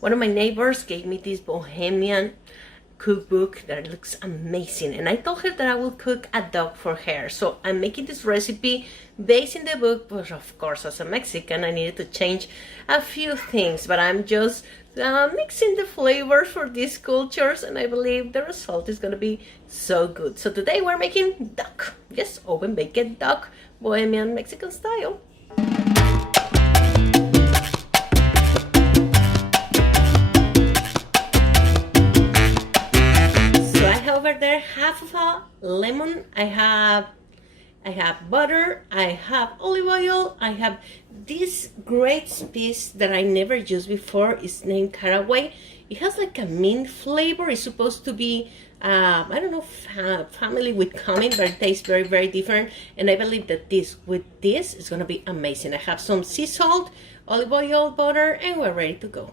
One of my neighbors gave me this Bohemian cookbook that looks amazing, and I told her that I will cook a dog for her. So I'm making this recipe based in the book, but of course as a Mexican I needed to change a few things, but I'm just mixing the flavors for these cultures, and I believe the result is gonna be so good. So today we're making duck, yes, oven baked duck, Bohemian Mexican style. Over there, half of a lemon. I have butter, I have olive oil, I have this great spice that I never used before. It's named caraway. It has like a mint flavor. It's supposed to be I don't know, family with cumin, but it tastes very, very different. And I believe that this is gonna be amazing. I have some sea salt, olive oil, butter, and we're ready to go.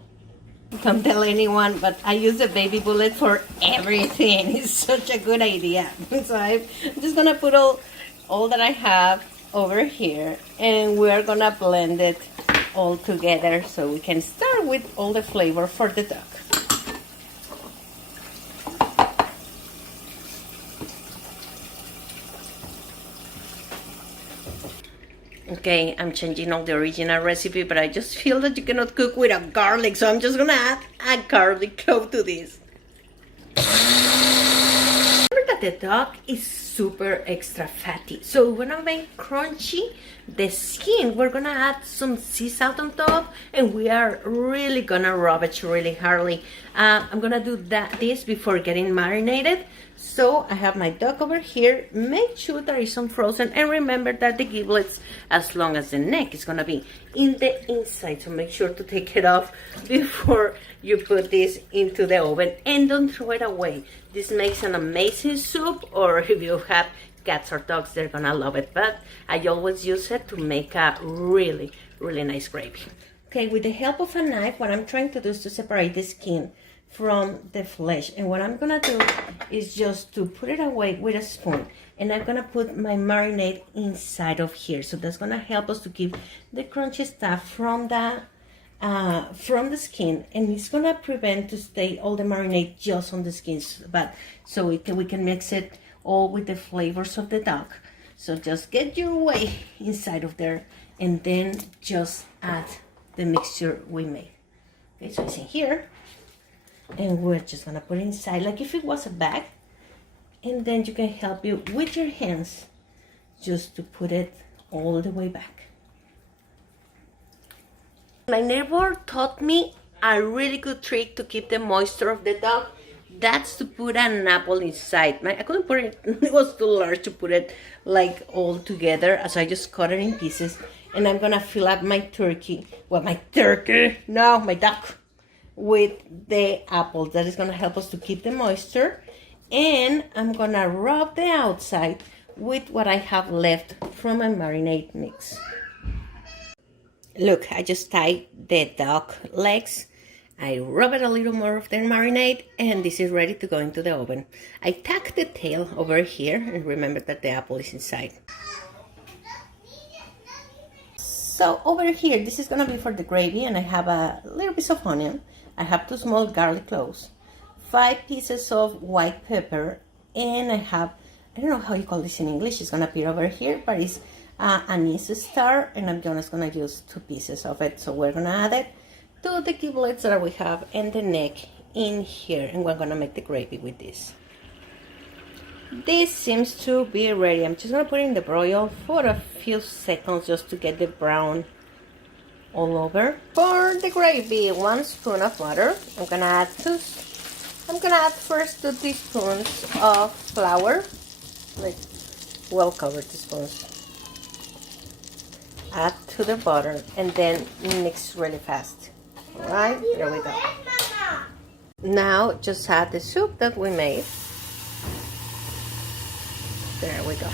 Don't tell anyone, but I use the baby bullet for everything. It's such a good idea. So I'm just gonna put all that I have over here, and we're gonna blend it all together so we can start with all the flavor for the duck. Okay, I'm changing all the original recipe, but I just feel that you cannot cook without garlic, so I'm just gonna add a garlic clove to this. Remember that the duck is super extra fatty, so we're gonna make crunchy the skin. We're gonna add some sea salt on top, and we are really gonna rub it really hardly. I'm gonna do this before getting marinated. So I have my duck over here. Make sure that it's unfrozen, and remember that the giblets, as long as the neck, is gonna be in the inside. So make sure to take it off before you put this into the oven, and don't throw it away. This makes an amazing soup, or if you have cats or dogs, they're gonna love it. But I always use it to make a really, really nice gravy. Okay, with the help of a knife, what I'm trying to do is to separate the skin from the flesh, and what I'm gonna do is just to put it away with a spoon, and I'm gonna put my marinade inside of here. So that's gonna help us to keep the crunchy stuff from the skin, and it's gonna prevent to stay all the marinade just on the skin, but so we can mix it all with the flavors of the duck. So just get your way inside of there, and then just add the mixture we made. Okay, so it's in here, and we're just gonna put it inside like if it was a bag, and then you can help you with your hands just to put it all the way back. My neighbor taught me a really good trick to keep the moisture of the duck. That's to put an apple inside. I couldn't put it, it was too large to put it like all together, so I just cut it in pieces, and I'm gonna fill up my my duck with the apples. That is gonna help us to keep the moisture, and I'm gonna rub the outside with what I have left from my marinade mix. Look, I just tied the duck legs. I rub it a little more of the marinade, and this is ready to go into the oven. I tuck the tail over here, and remember that the apple is inside. So over here, this is gonna be for the gravy, and I have a little piece of onion. I have 2 small garlic cloves, 5 pieces of white pepper, and I don't know how you call this in English. It's gonna appear over here, but it's anise star, and I'm just gonna use 2 pieces of it. So we're gonna add it to the giblets that we have and the neck in here, and we're gonna make the gravy with this. This seems to be ready. I'm just gonna put it in the broil for a few seconds just to get the brown all over. For the gravy, 1 spoon of butter. I'm gonna add first 2 teaspoons of flour, like well covered teaspoons. Add to the butter, and then mix really fast. All right, there we go. Now just add the soup that we made. There we go.